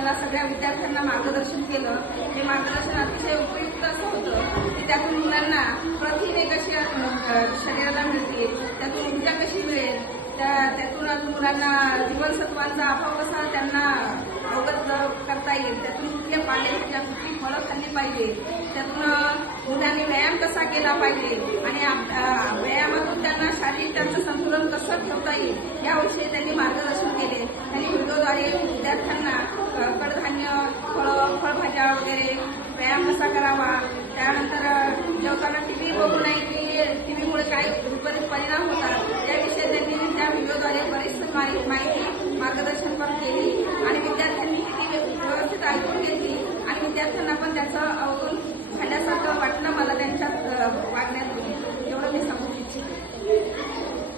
आपल्याला सगळ्या विद्यार्थ्यांना मार्गदर्शन केलं. हे मार्गदर्शन अतिशय उपयुक्त असं होतं की त्यातून मुलांना प्रथिने कशी शरीराला मिळते, त्यातून ऊर्जा कशी मिळेल, त्यातून मुलांना जीवनसत्वांचा अभाव कसा त्यांना अवगत करता येईल, त्यातून कुठल्या पालेभाज्या कुठली फळं खाल्ली पाहिजे, त्यातून मुलांनी व्यायाम कसा केला पाहिजे आणि व्यायामातून त्यांना शारीरिक त्यांचं संतुलन कसं ठेवता येईल याविषयी त्यांनी मार्गदर्शन केले. त्यांनी व्हिडिओद्वारे विद्यार्थ्यांना कडधान्य, फळभाज्या वगैरे व्यायाम कसा करावा, त्यानंतर जेवताना टीव्ही बघू नये की टीव्हीमुळे काय विपरीत परिणाम होतात याविषयी त्यांनी त्या व्हिडिओद्वारे बरीच माहिती मार्गदर्शन पण केली आणि विद्यार्थ्यांनी ती व्यवस्थित ऐकून घेतली आणि विद्यार्थ्यांना पण त्याचं अवगत झाल्यासारखं वाटलं मला त्यांच्या